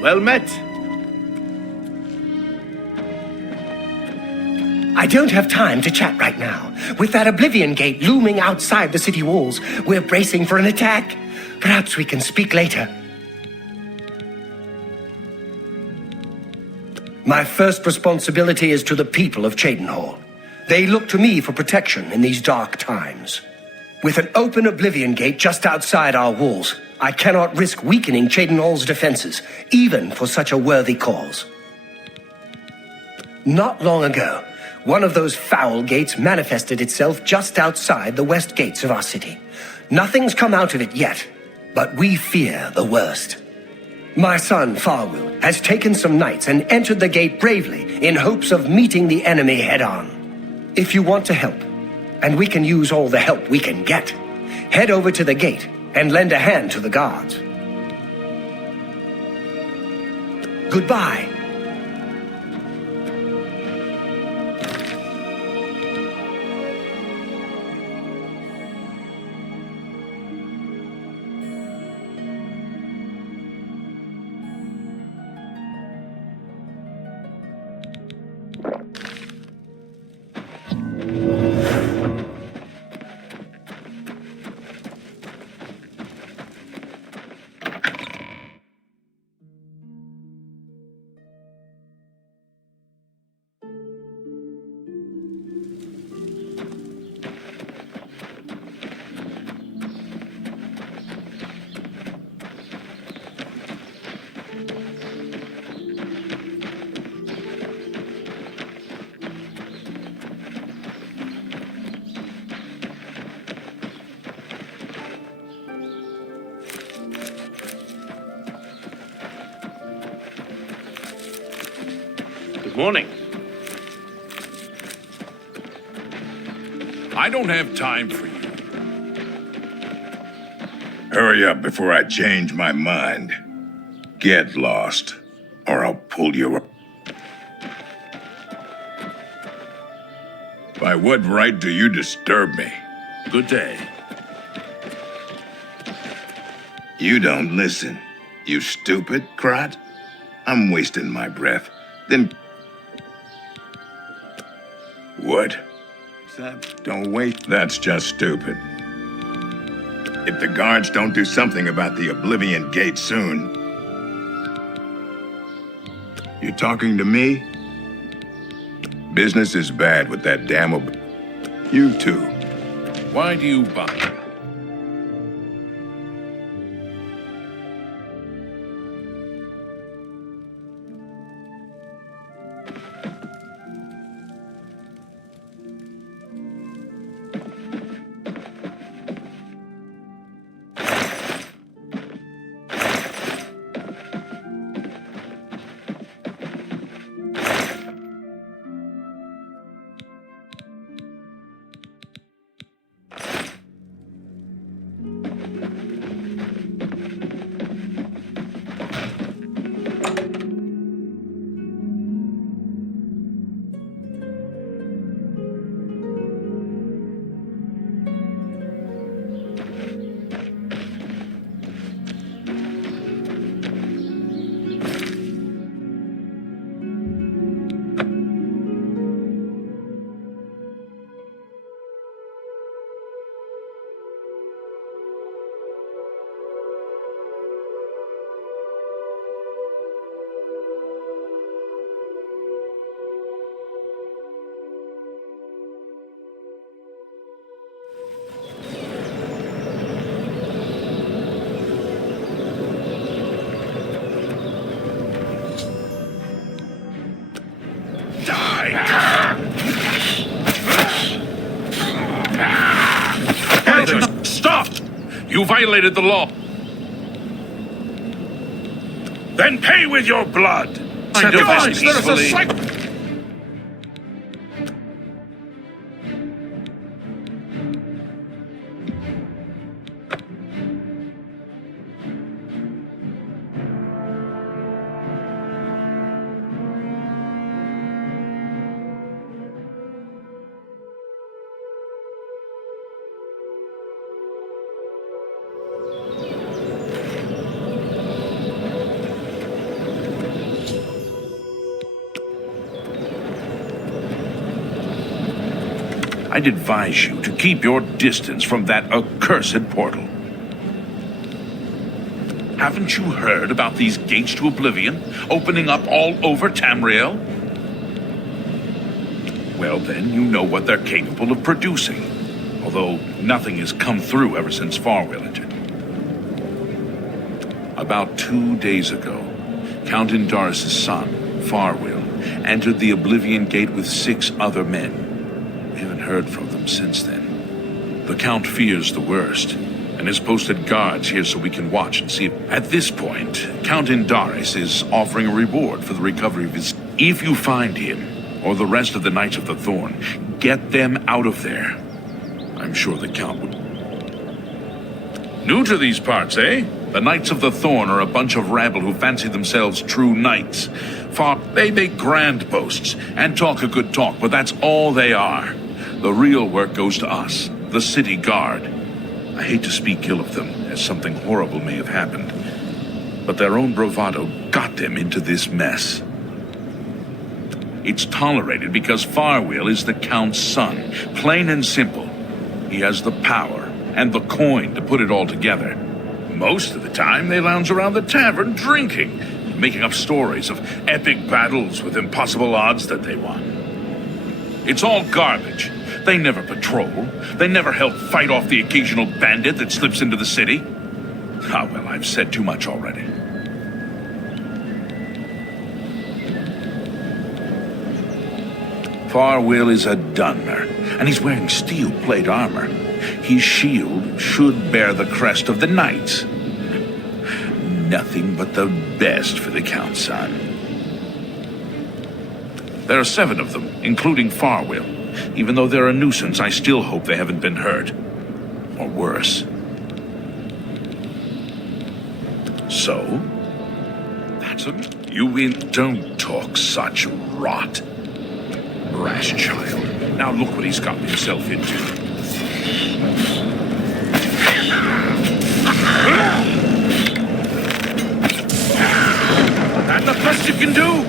Well met. I don't have time to chat right now. With that Oblivion Gate looming outside the city walls, we're bracing for an attack. Perhaps we can speak later. My first responsibility is to the people of Cheydinhal. They look to me for protection in these dark times. With an open Oblivion Gate just outside our walls, I cannot risk weakening Cheydinhal's defenses, even for such a worthy cause. Not long ago, one of those foul gates manifested itself just outside the west gates of our city. Nothing's come out of it yet, but we fear the worst. My son, Farwil, has taken some knights and entered the gate bravely in hopes of meeting the enemy head-on. If you want to help, and we can use all the help we can get, head over to the gate and lend a hand to the guards. Goodbye. Good morning. I don't have time for you. Hurry up before I change my mind. Get lost, or I'll pull you up. By what right do you disturb me? Good day. You don't listen, you stupid crot. I'm wasting my breath. Then... What? Don't wait. That's just stupid. If the guards don't do something about the Oblivion Gate soon... You talking to me? Business is bad with that damn You too. Why do you bother? Stop! You violated the law. Then pay with your blood! Guys, there is a cycle. I'd advise you to keep your distance from that accursed portal. Haven't you heard about these gates to Oblivion opening up all over Tamriel? Well, then, you know what they're capable of producing. Although nothing has come through ever since Farwell entered. About 2 days ago, Count Indaris' son, Farwell, entered the Oblivion Gate with 6 other men. We haven't heard from them since then. The Count fears the worst, and has posted guards here so we can watch and see if... At this point, Count Indaris is offering a reward for the recovery of his... If you find him, or the rest of the Knights of the Thorn, get them out of there. I'm sure the Count would... New to these parts, eh? The Knights of the Thorn are a bunch of rabble who fancy themselves true knights. They make grand boasts and talk a good talk, but that's all they are. The real work goes to us, the city guard. I hate to speak ill of them, as something horrible may have happened. But their own bravado got them into this mess. It's tolerated because Farwell is the Count's son, plain and simple. He has the power and the coin to put it all together. Most of the time, they lounge around the tavern drinking, making up stories of epic battles with impossible odds that they won. It's all garbage. They never patrol. They never help fight off the occasional bandit that slips into the city. Ah, well, I've said too much already. Farwell is a Dunmer, and he's wearing steel plate armor. His shield should bear the crest of the Knights. Nothing but the best for the Count's son. There are 7 of them, including Farwell. Even though they're a nuisance, I still hope they haven't been hurt. Or worse. So? That's a... Don't talk such rot. Rash child. Now look what he's gotten himself into. That the best you can do?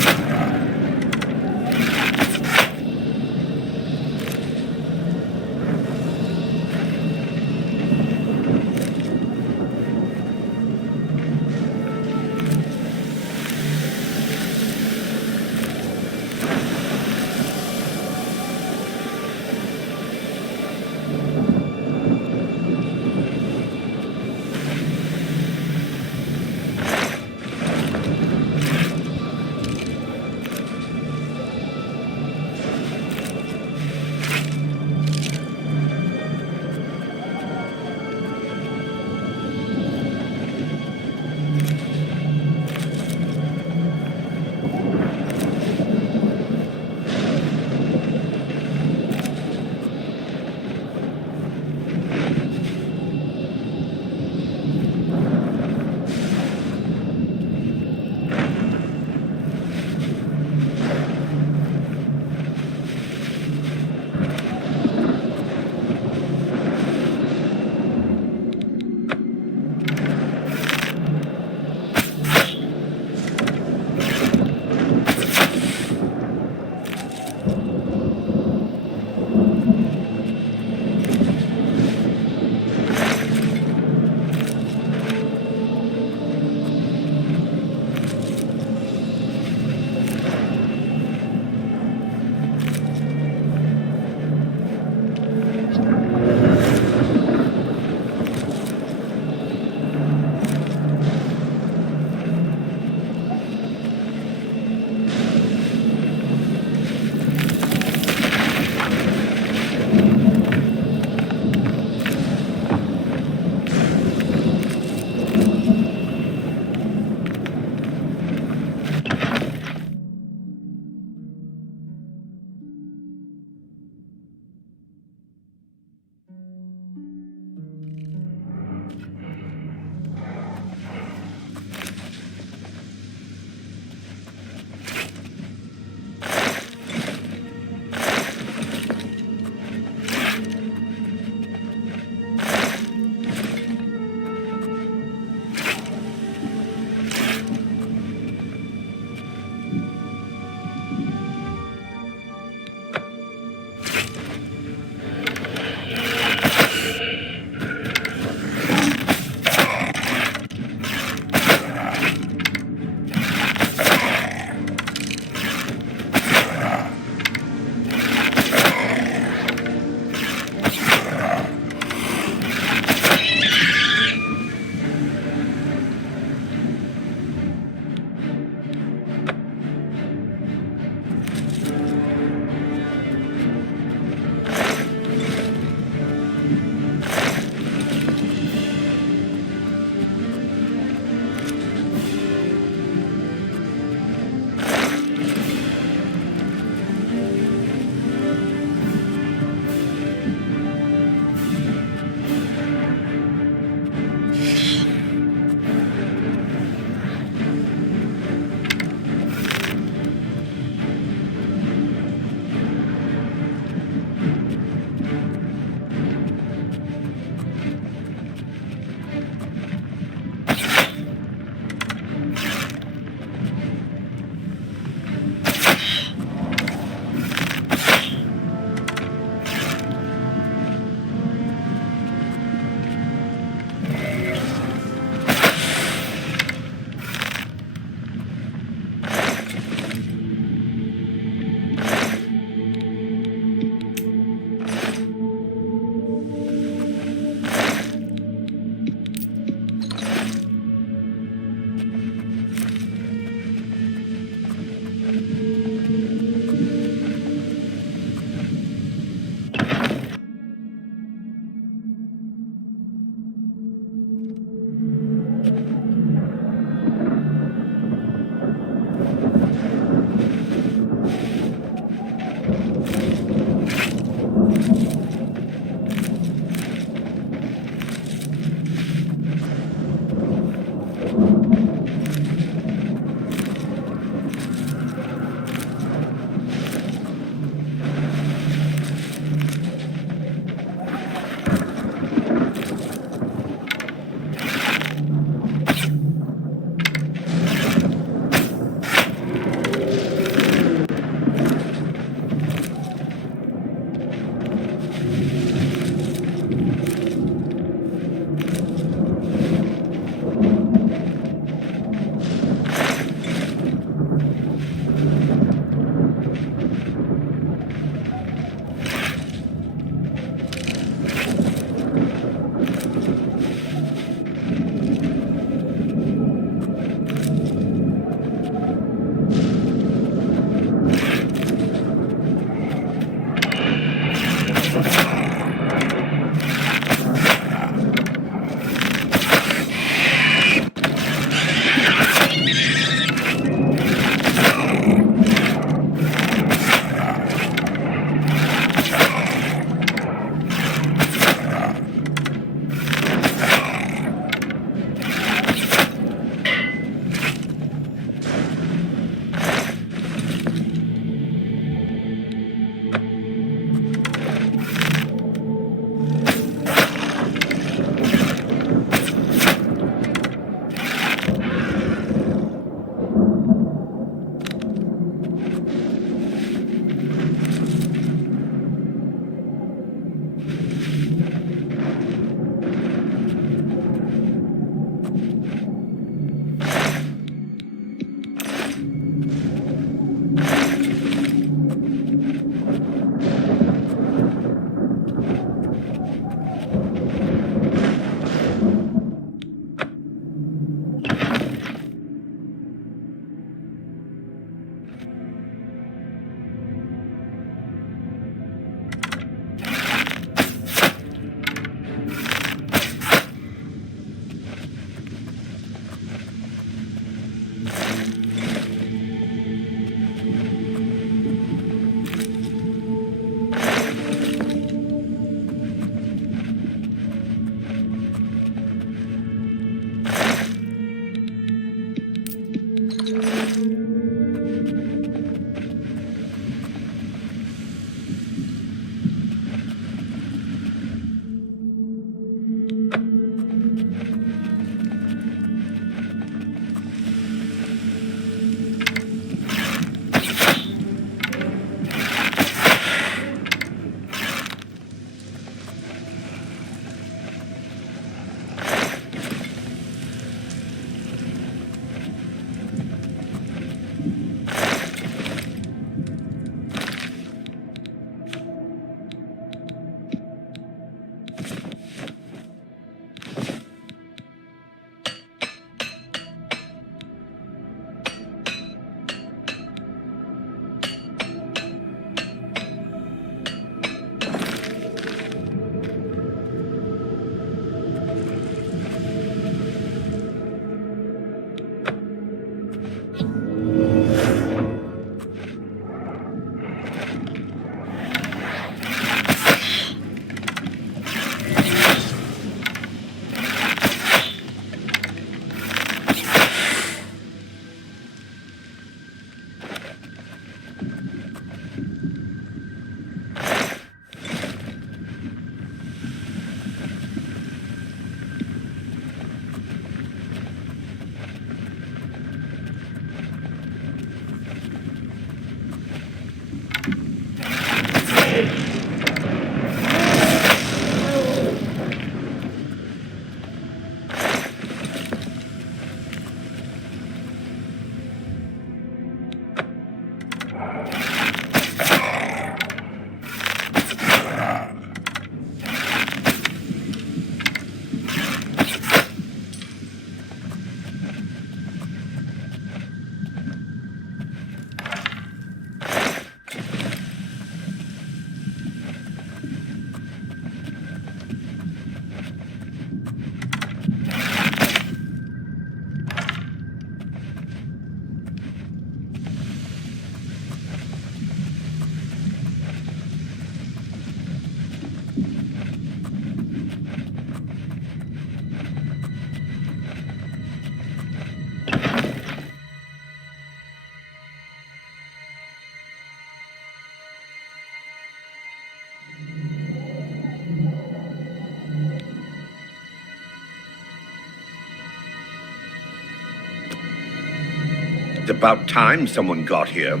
It's about time someone got here.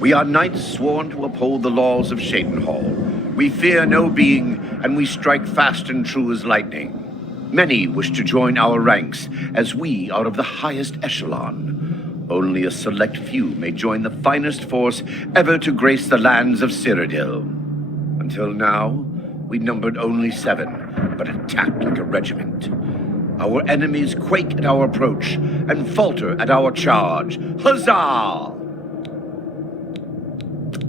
We are knights sworn to uphold the laws of Cheydinhal. We fear no being, and we strike fast and true as lightning. Many wish to join our ranks, as we are of the highest echelon. Only a select few may join the finest force ever to grace the lands of Cyrodiil. Until now, we numbered only 7, but attacked like a regiment. Our enemies quake at our approach and falter at our charge. Huzzah!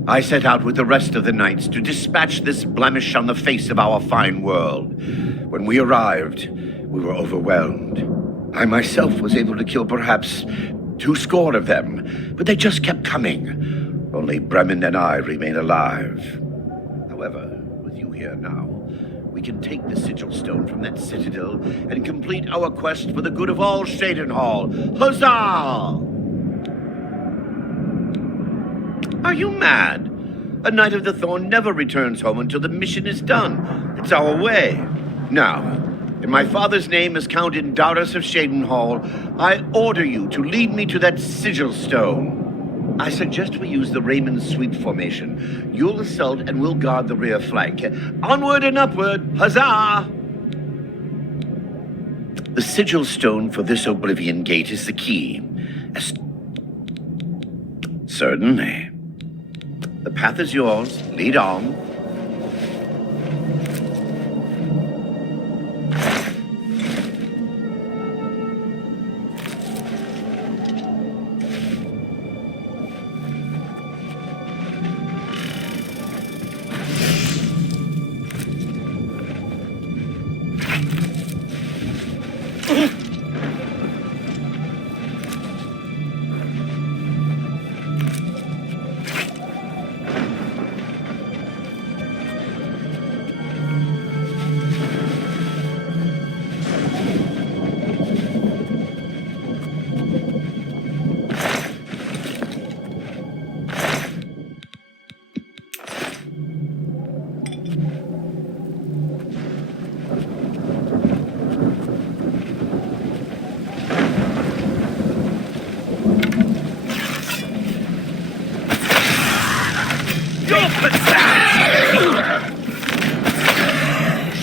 I set out with the rest of the knights to dispatch this blemish on the face of our fine world. When we arrived, we were overwhelmed. I myself was able to kill perhaps 20 of them, but they just kept coming. Only Bremen and I remain alive. However, with you here now, we can take the sigil stone from that citadel and complete our quest for the good of all Cheydinhal. Huzzah! Are you mad? A Knight of the Thorn never returns home until the mission is done. It's our way. Now, in my father's name as Count Indaris of Cheydinhal, I order you to lead me to that sigil stone. I suggest we use the Raymond sweep formation. You'll assault and we'll guard the rear flank. Onward and upward! Huzzah! The sigil stone for this Oblivion Gate is the key. Certainly. The path is yours. Lead on.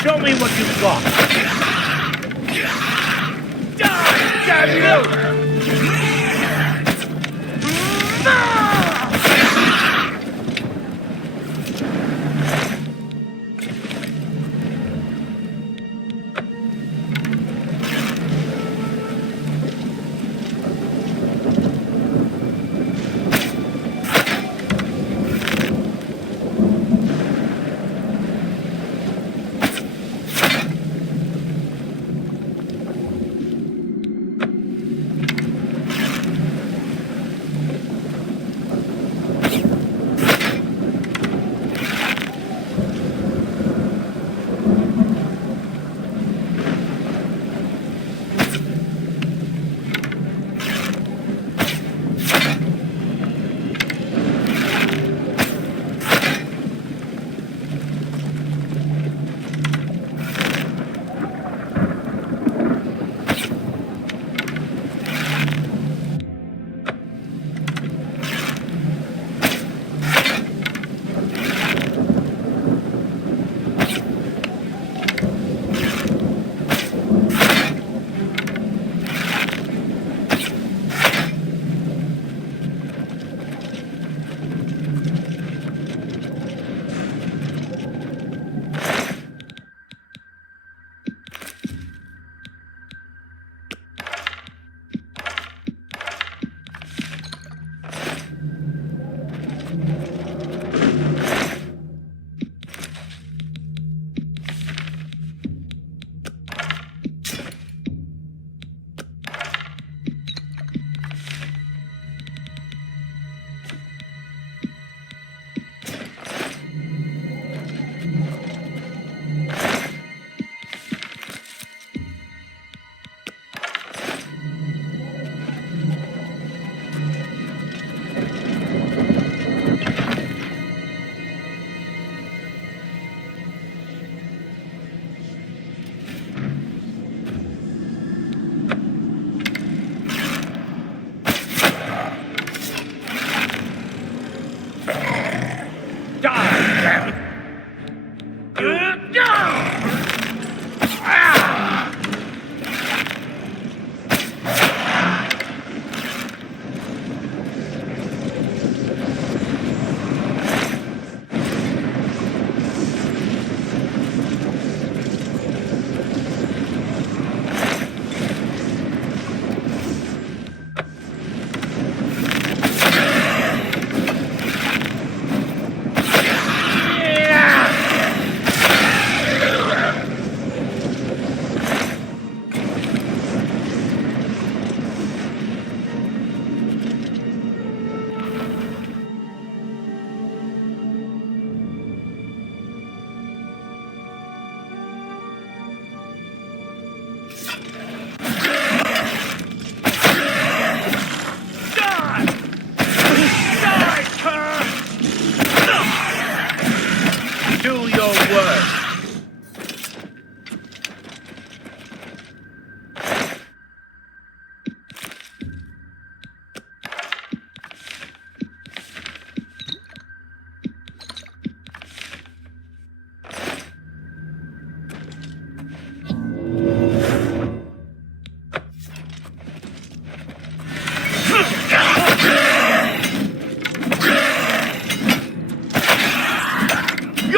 Show me what you've got. Die, damn you!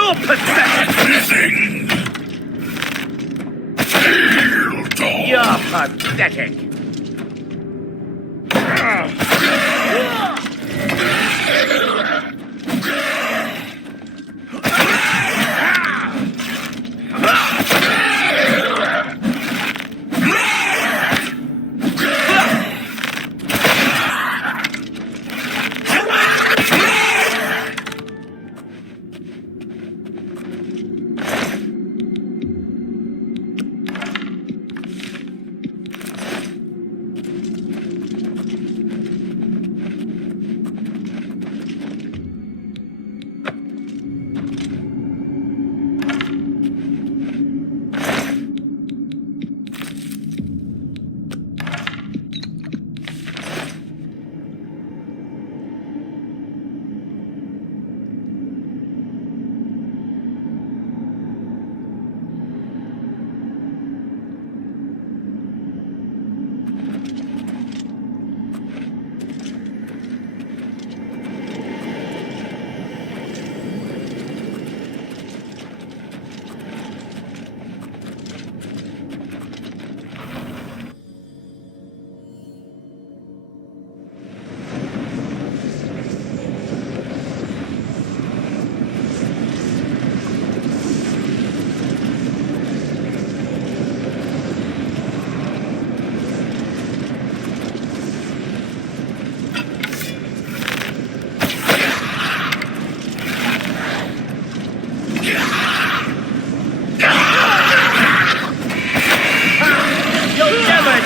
You're pathetic! You're pathetic!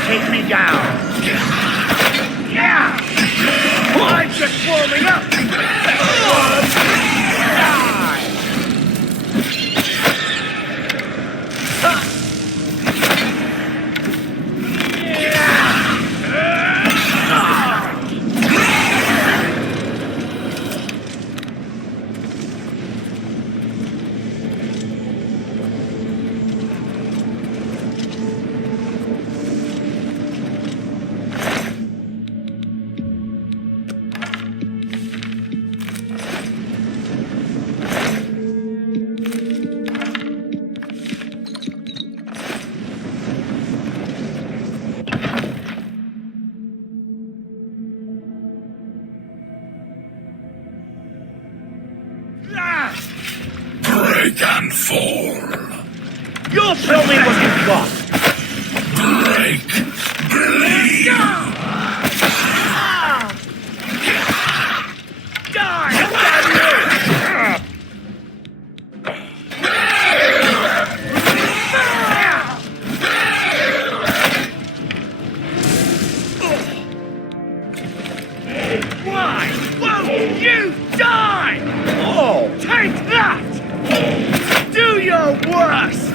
Take me down! Yeah! I'm just warming up! Break and fall. You tell me what you've got! Break. Bleed. Die! Damn you! Why won't you die? Oh, take that! Do your worst!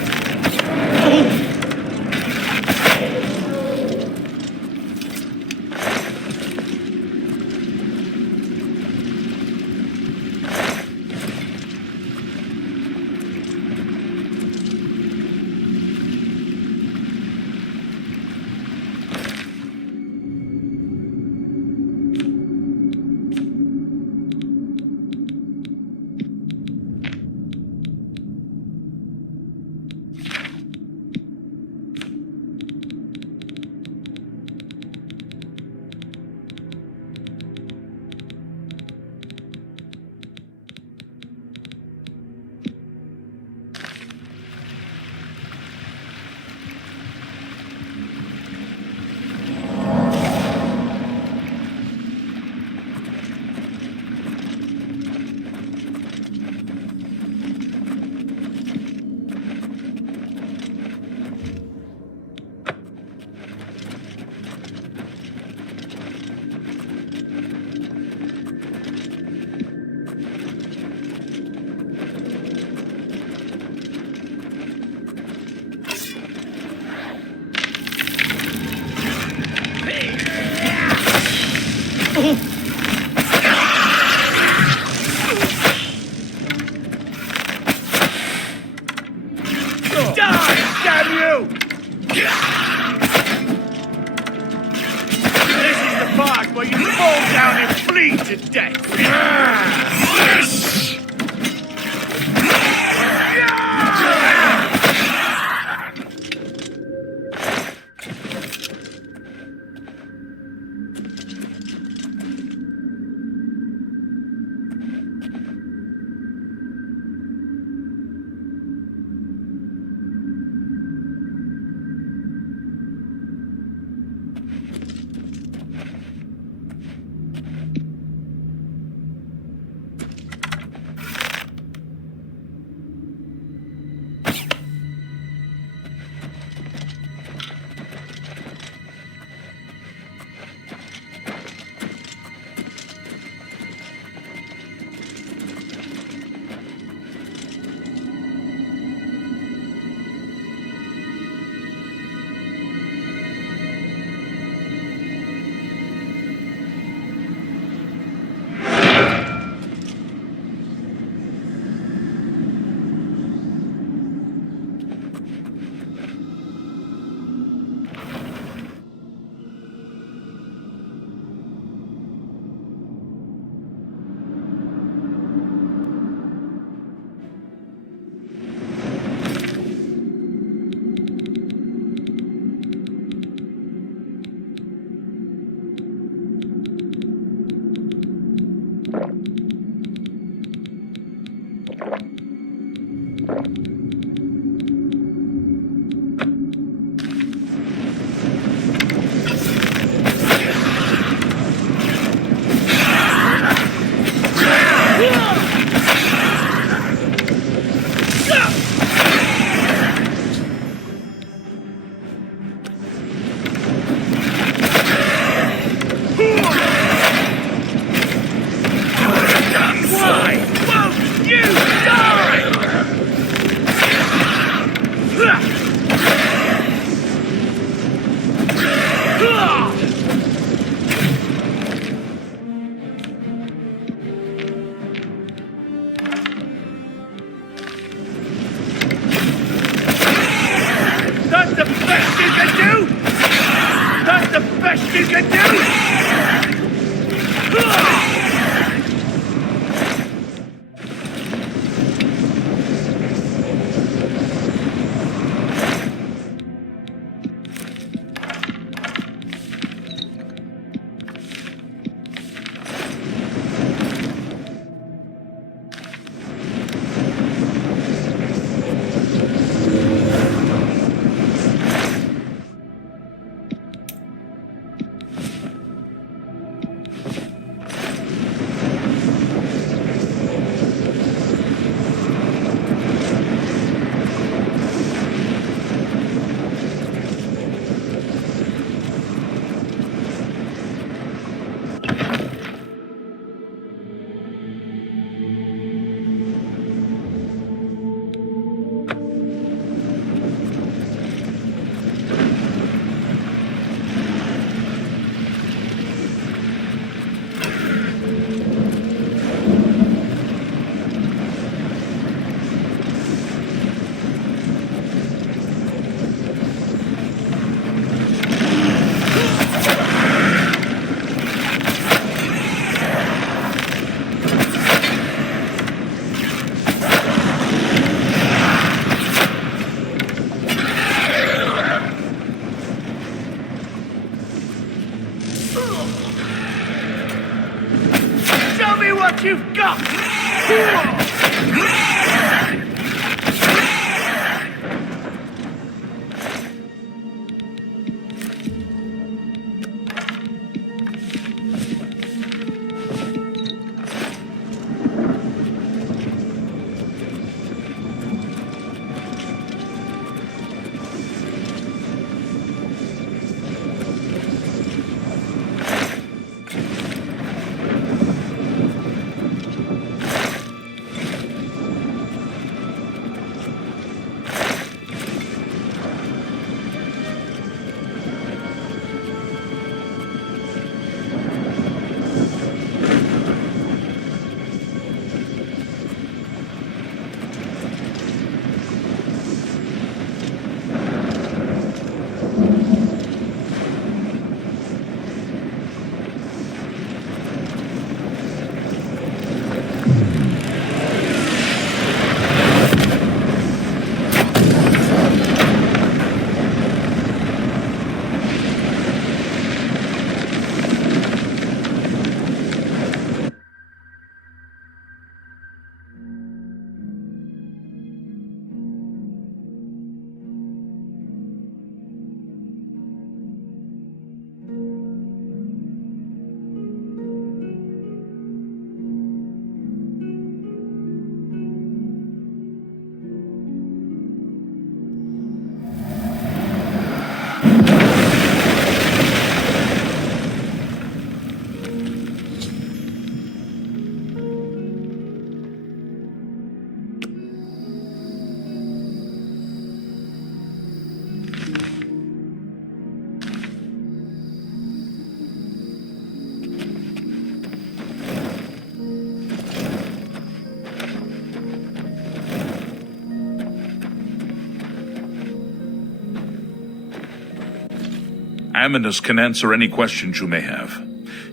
Aminus can answer any questions you may have.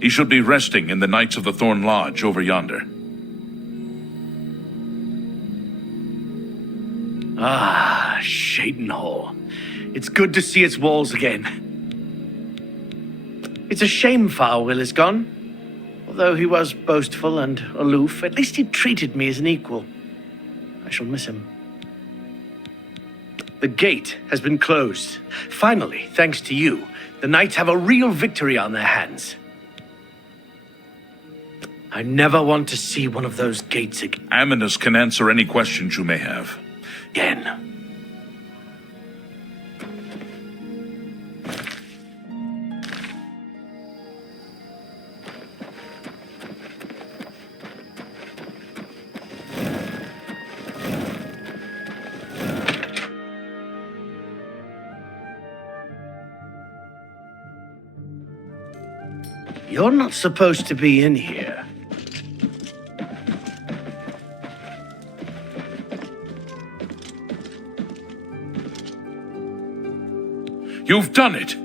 He should be resting in the Knights of the Thorn Lodge over yonder. Ah, Cheydinhal. It's good to see its walls again. It's a shame Farwill is gone. Although he was boastful and aloof, at least he treated me as an equal. I shall miss him. The gate has been closed. Finally, thanks to you, the Knights have a real victory on their hands. I never want to see one of those gates again. Aminus can answer any questions you may have. You're not supposed to be in here. You've done it!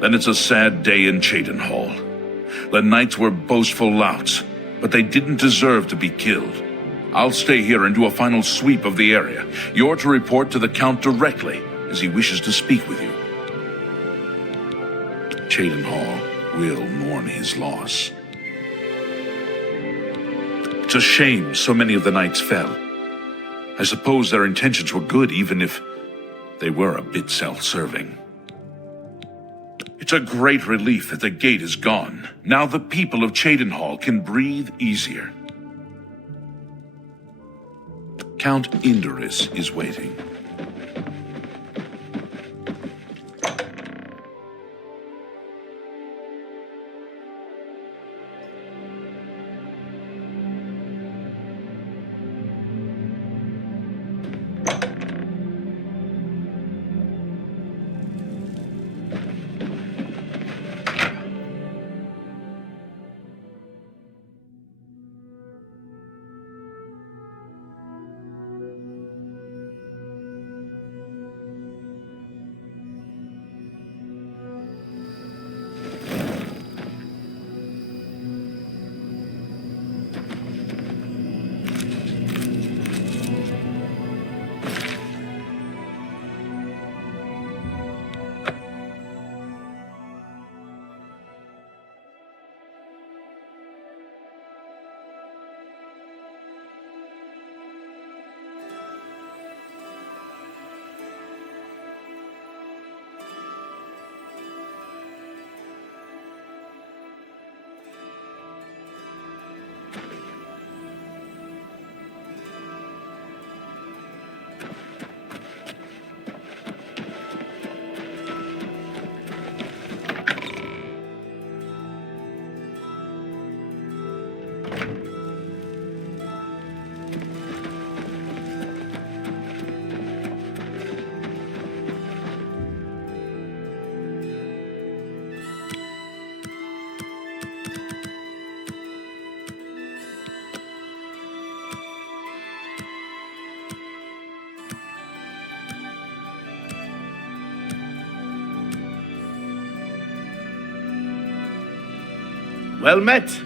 Then it's a sad day in Cheydinhal. The Knights were boastful louts, but they didn't deserve to be killed. I'll stay here and do a final sweep of the area. You're to report to the Count directly, as he wishes to speak with you. Cheydinhal will mourn his loss. It's a shame so many of the Knights fell. I suppose their intentions were good, even if they were a bit self-serving. It's a great relief that the gate is gone. Now the people of Cheydinhal can breathe easier. Count Indurus is waiting. Well met.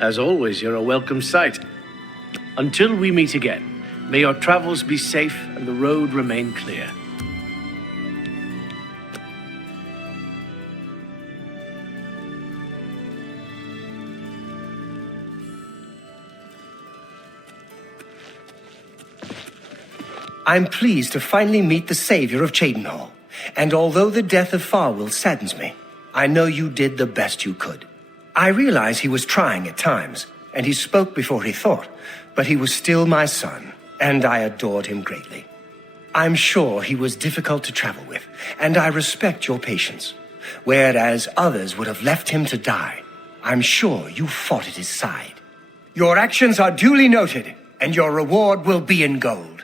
As always, you're a welcome sight. Until we meet again, may your travels be safe and the road remain clear. I'm pleased to finally meet the savior of Cheydinhal. And although the death of Farwell saddens me, I know you did the best you could. I realize he was trying at times, and he spoke before he thought, but he was still my son, and I adored him greatly. I'm sure he was difficult to travel with, and I respect your patience. Whereas others would have left him to die, I'm sure you fought at his side. Your actions are duly noted, and your reward will be in gold.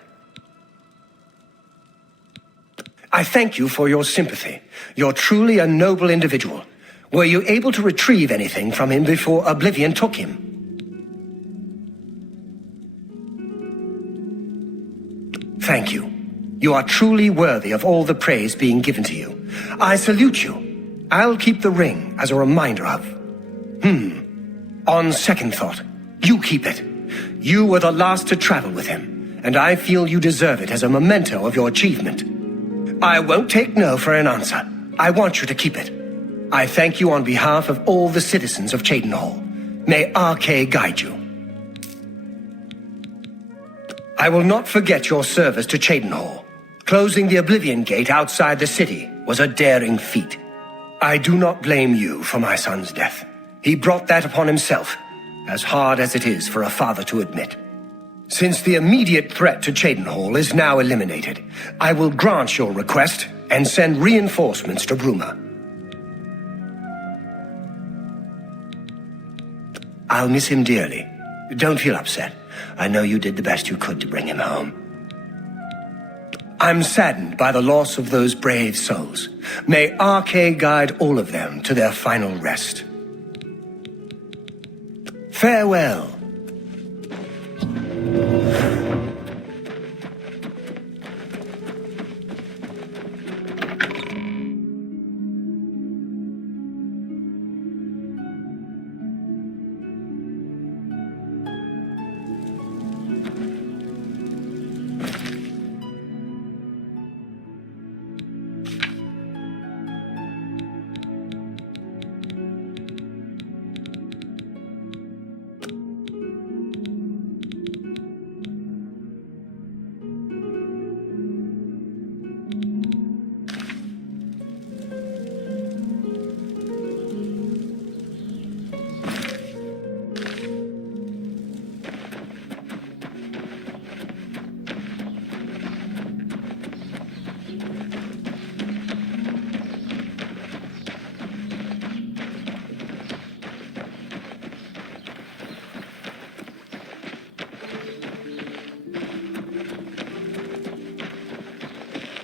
I thank you for your sympathy. You're truly a noble individual. Were you able to retrieve anything from him before Oblivion took him? Thank you. You are truly worthy of all the praise being given to you. I salute you. I'll keep the ring as a reminder of... On second thought, you keep it. You were the last to travel with him, and I feel you deserve it as a memento of your achievement. I won't take no for an answer. I want you to keep it. I thank you on behalf of all the citizens of Cheydinhal. May RK guide you. I will not forget your service to Cheydinhal. Closing the Oblivion Gate outside the city was a daring feat. I do not blame you for my son's death. He brought that upon himself, as hard as it is for a father to admit. Since the immediate threat to Cheydinhal is now eliminated, I will grant your request and send reinforcements to Bruma. I'll miss him dearly. Don't feel upset. I know you did the best you could to bring him home. I'm saddened by the loss of those brave souls. May RK guide all of them to their final rest. Farewell.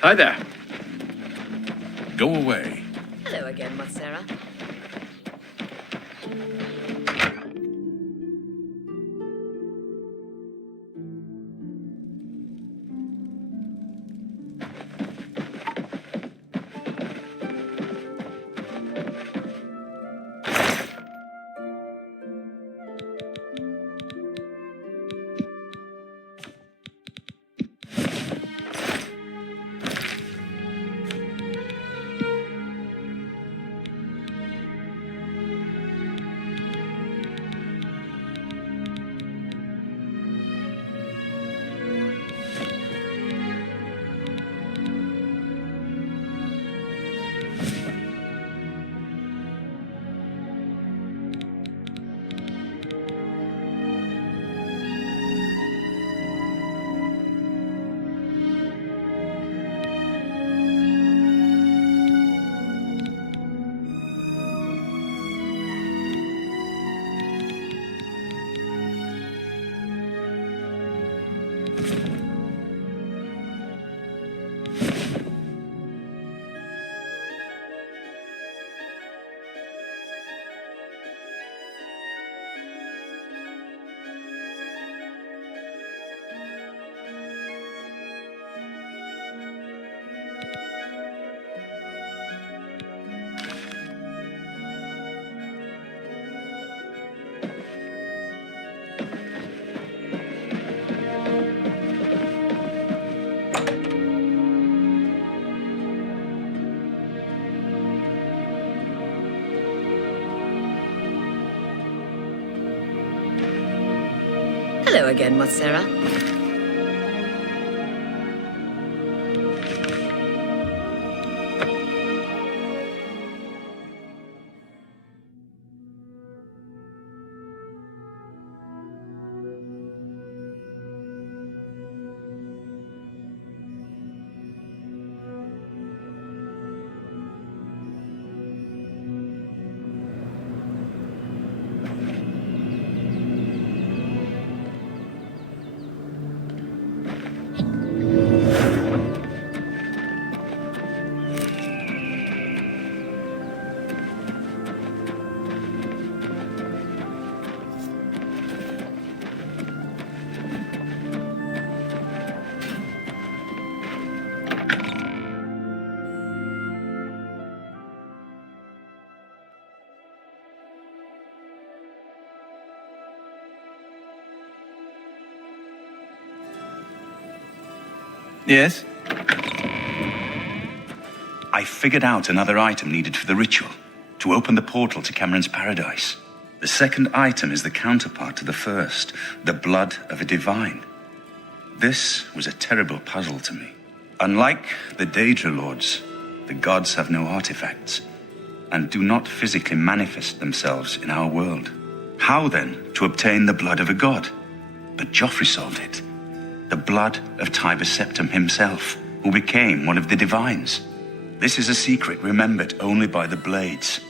Hi there. Go away. Hello again, Marcera. Hello again, Matsera. Yes? I figured out another item needed for the ritual, to open the portal to Cameron's paradise. The second item is the counterpart to the first, the blood of a divine. This was a terrible puzzle to me. Unlike the Daedra Lords, the gods have no artifacts, and do not physically manifest themselves in our world. How then to obtain the blood of a god? But Joffrey solved it. The blood of Tiber Septim himself, who became one of the divines. This is a secret remembered only by the Blades,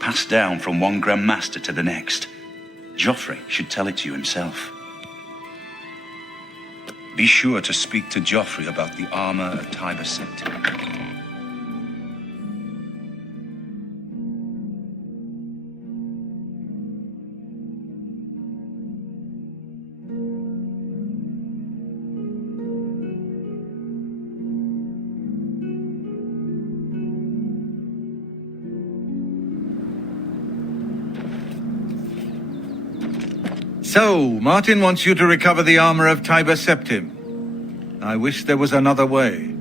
passed down from one Grand Master to the next. Joffrey should tell it to you himself. Be sure to speak to Joffrey about the armor of Tiber Septim. So, Martin wants you to recover the armor of Tiber Septim. I wish there was another way.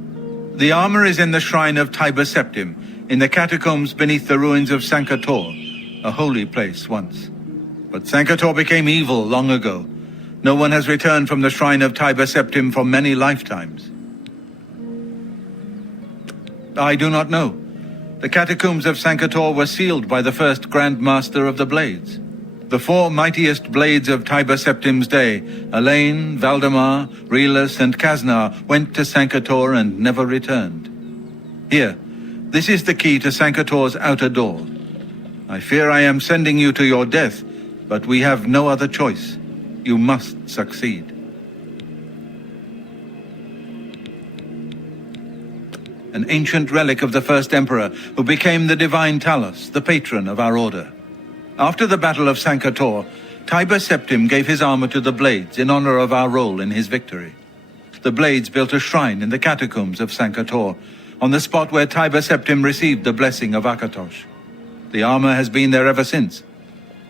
The armor is in the shrine of Tiber Septim, in the catacombs beneath the ruins of Sancre Tor, a holy place once. But Sancre Tor became evil long ago. No one has returned from the shrine of Tiber Septim for many lifetimes. I do not know. The catacombs of Sancre Tor were sealed by the first Grand Master of the Blades. The four mightiest blades of Tiber Septim's day, Elaine, Valdemar, Relas, and Kaznar, went to Sancre Tor and never returned. Here, this is the key to Sancre Tor's outer door. I fear I am sending you to your death, but we have no other choice. You must succeed. An ancient relic of the first emperor, who became the divine Talos, the patron of our order. After the Battle of Sancre Tor, Tiber Septim gave his armor to the Blades in honor of our role in his victory. The Blades built a shrine in the catacombs of Sancre Tor, on the spot where Tiber Septim received the blessing of Akatosh. The armor has been there ever since.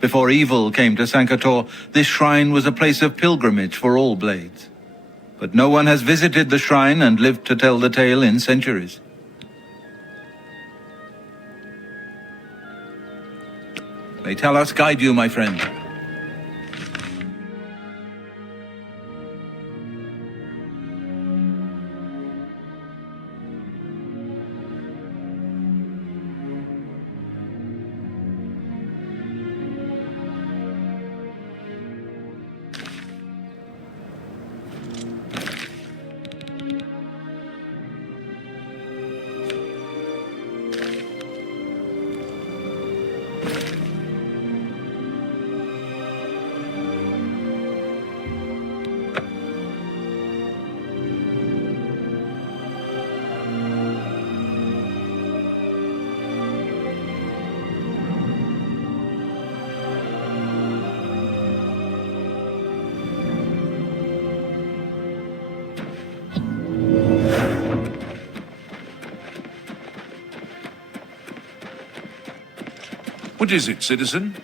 Before evil came to Sancre Tor, this shrine was a place of pilgrimage for all Blades. But no one has visited the shrine and lived to tell the tale in centuries. May Talos guide you, my friend. What is it, citizen?